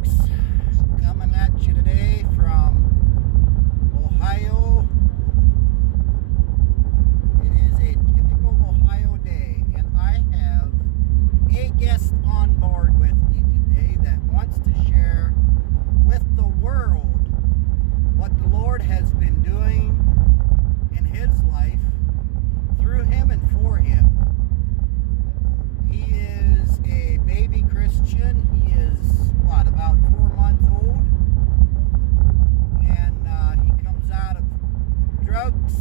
folks, coming at you today from Ohio. It is a typical Ohio day, and I have a guest on board with me today that wants to share with the world what the Lord has been doing in his life, through him and for him. He is a baby Christian. He is, about 4 months old? And he comes out of drugs.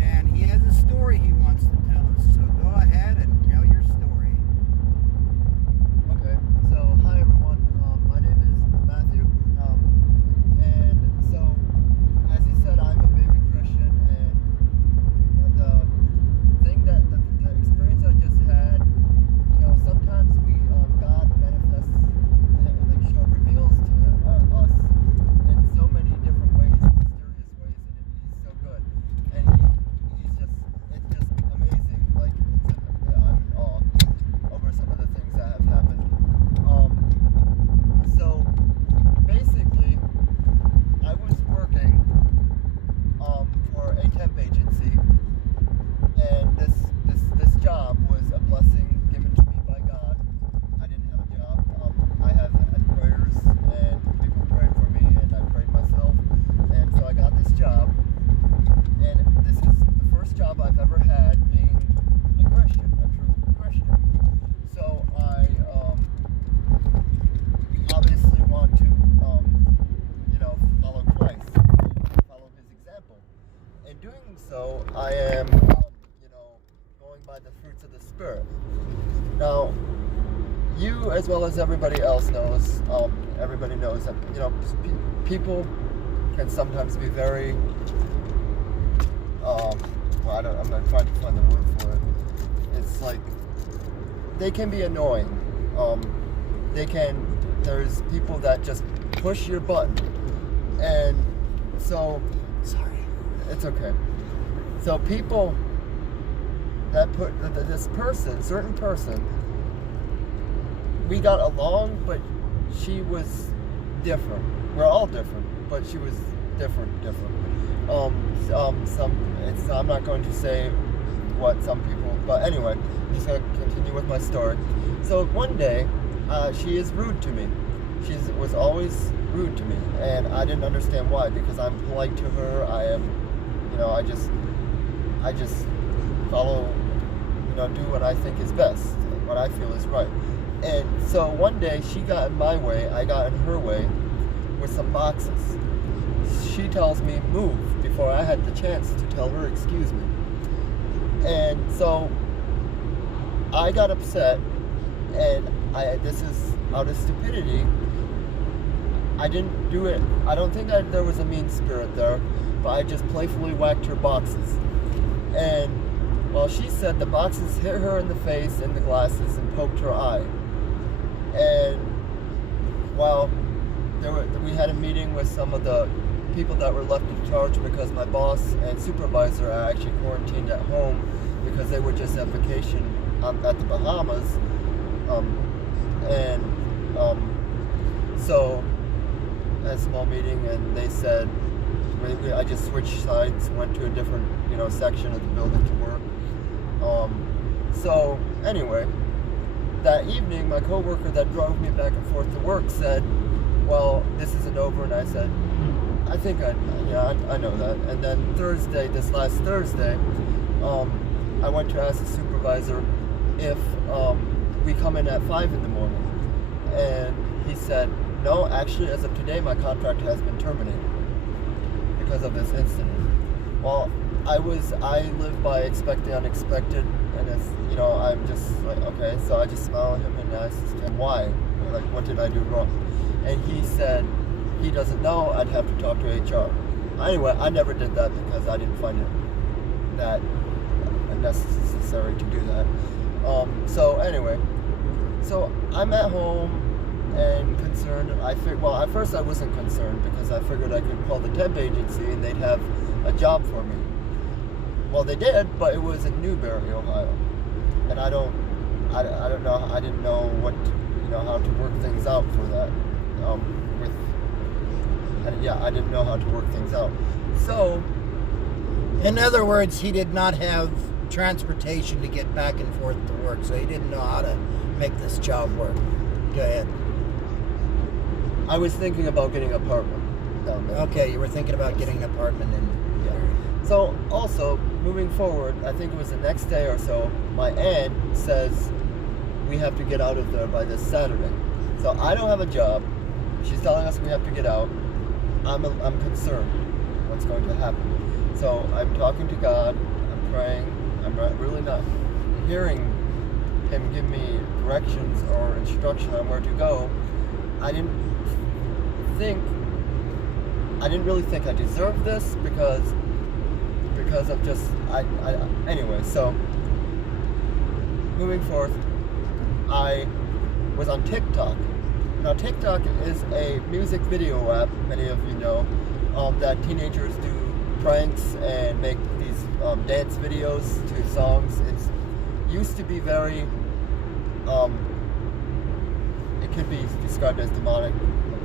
And he has a story he wants to tell us. So go ahead and tell your story. Okay, so hi everyone. My name is Matthew. And so, as he said, I'm a baby Christian. And the experience I just had, sometimes God manifests, reveals to us in so many different ways, mysterious ways, and he's so good. And it's just amazing. I'm in awe over some of the things that have happened. So basically, I was working for a temp agency, and this job was a blessing given to me by God. I didn't have a job. I have had prayers, and people prayed for me, and I prayed myself, and so I got this job. And this is the first job I've ever had being a Christian, a true Christian. So I obviously want to, follow Christ, and follow his example. In doing so, I am, going by the fruits of the Spirit. Now, you, as well as everybody else knows, everybody knows that, people can sometimes be very, I'm not trying to find the word for it. It's like, they can be annoying. There's people that just push your button. And so, sorry, it's okay. So people that put this certain person, we got along, but she was different. We're all different, but she was different. I'm not going to say what some people, but anyway, I'm just going to continue with my story. So one day, she is rude to me. She was always rude to me, and I didn't understand why, because I'm polite to her. I am, I just follow, do what I think is best, what I feel is right. And so one day she got in my way, I got in her way with some boxes. She tells me move before I had the chance to tell her excuse me. And so I got upset, and this is out of stupidity. I didn't do it. I don't think there was a mean spirit there, but I just playfully whacked her boxes. And well, she said the boxes hit her in the face and the glasses and poked her eye. And while we had a meeting with some of the people that were left in charge, because my boss and supervisor are actually quarantined at home because they were just on vacation at the Bahamas. So a small meeting, and they said I just switched sides, went to a different section of the building to work. So anyway, that evening my coworker that drove me back and forth to work said, well, this isn't over. And I said, I think I know that. And then this last Thursday, I went to ask the supervisor if we come in at 5 in the morning, and he said, no, actually, as of today, my contract has been terminated because of this incident. Well, I live by expect the unexpected, and it's, I'm just like, okay, so I just smiled at him and asked him why, like, what did I do wrong? And he said he doesn't know, I'd have to talk to HR. Anyway, I never did that because I didn't find it that necessary to do that. So anyway, so I'm at home and concerned. At first I wasn't concerned because I figured I could call the temp agency and they'd have a job for me. Well, they did, but it was in Newberry, Ohio, and I don't know. I didn't know what how to work things out for that. I didn't know how to work things out. So, in other words, he did not have transportation to get back and forth to work, so he didn't know how to make this job work. Go ahead. I was thinking about getting an apartment down there. Okay, you were thinking about getting an apartment in. Yeah. So, also, moving forward, I think it was the next day or so, my aunt says we have to get out of there by this Saturday. So I don't have a job. She's telling us we have to get out. I'm concerned what's going to happen. So I'm talking to God. I'm praying. I'm really not hearing Him give me directions or instruction on where to go. I didn't really think I deserved this because of just anyway. So moving forth, I was on TikTok. Now, TikTok is a music video app, many of you know, that teenagers do pranks and make these dance videos to songs. It used to be very, it could be described as demonic,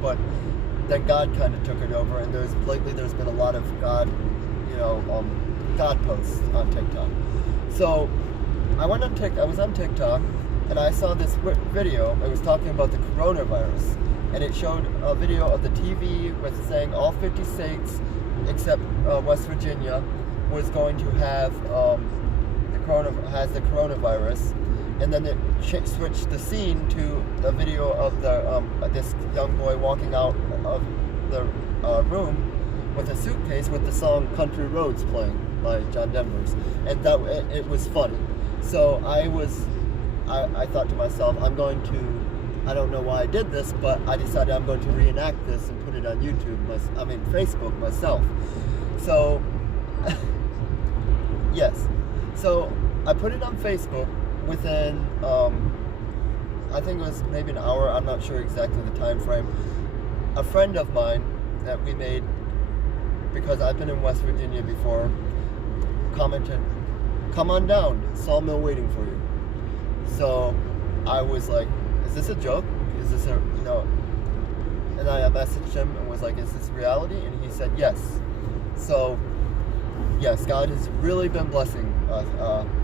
but then God kind of took it over, and lately there's been a lot of God posts on TikTok. So I was on TikTok, and I saw this video. It was talking about the coronavirus, and it showed a video of the TV with saying all 50 states except West Virginia was going to have the coronavirus, and then it switched the scene to the video of this young boy walking out of the room with a suitcase with the song "Country Roads" playing by John Denver's, and it was funny. So I thought to myself, I don't know why I did this, but I decided I'm going to reenact this and put it on Facebook myself. So, yes. So I put it on Facebook within, I think it was maybe an hour, I'm not sure exactly the time frame. A friend of mine that we made, because I've been in West Virginia before, commented, "Come on down, Sawmill waiting for you." So I was like, is this a joke? Is this and I messaged him and was like, is this reality? And he said yes. So yes, God has really been blessing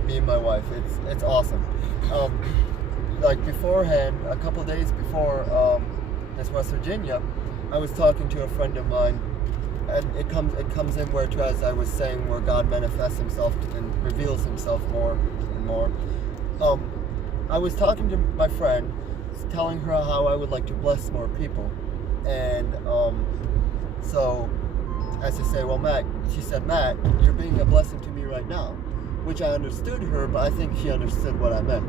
me and my wife. It's awesome. Like beforehand, a couple of days before this West Virginia, I was talking to a friend of mine, and it comes in where, as I was saying, where God manifests Himself and reveals Himself more and more. I was talking to my friend, telling her how I would like to bless more people, and so as I say, well, Matt, she said, "Matt, you're being a blessing to me right now," which I understood her, but I think she understood what I meant.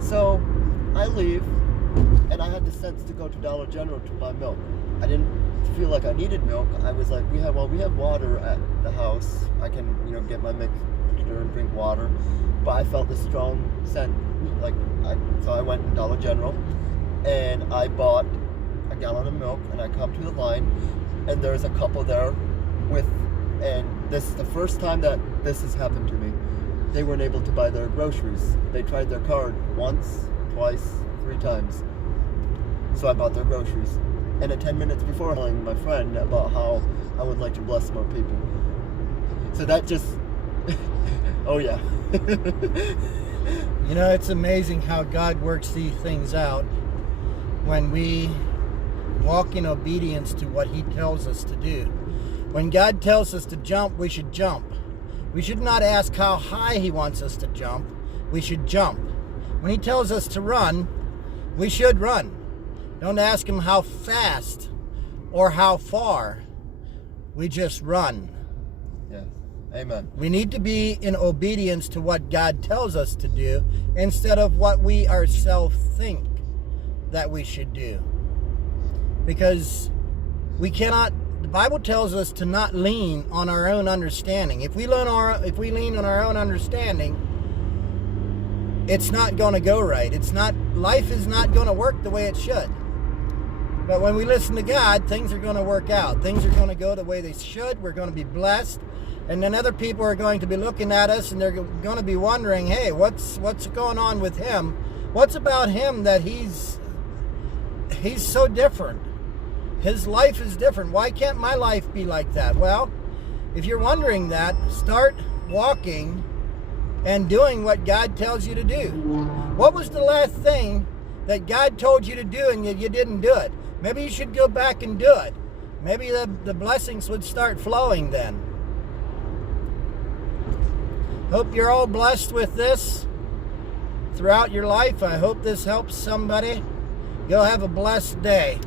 So I leave, and I had the sense to go to Dollar General to buy milk. I didn't feel like I needed milk. I was like, we have water at the house. I can get my mixer and drink water, but I felt this strong scent. So I went to Dollar General, and I bought a gallon of milk, and I come to the line, and there's a couple there and this is the first time that this has happened to me. They weren't able to buy their groceries. They tried their card once, twice, 3 times. So I bought their groceries. And at 10 minutes before, telling my friend about how I would like to bless more people. So that just, oh yeah. It's amazing how God works these things out when we walk in obedience to what He tells us to do. When God tells us to jump, we should jump. We should not ask how high He wants us to jump. We should jump. When He tells us to run, we should run. Don't ask Him how fast or how far. We just run. Yes. Amen. We need to be in obedience to what God tells us to do instead of what we ourselves think that we should do. Because we cannot, the Bible tells us to not lean on our own understanding. If we lean on our own understanding, it's not going to go right. Life is not going to work the way it should. But when we listen to God, things are going to work out. Things are going to go the way they should. We're going to be blessed. And then other people are going to be looking at us, and they're going to be wondering, hey, what's going on with him? What's about him that he's he's so different. His life is different. Why can't my life be like that? Well, if you're wondering that, start walking and doing what God tells you to do. What was the last thing that God told you to do and you didn't do it? Maybe you should go back and do it. Maybe the blessings would start flowing then. Hope you're all blessed with this throughout your life. I hope this helps somebody. Go have a blessed day.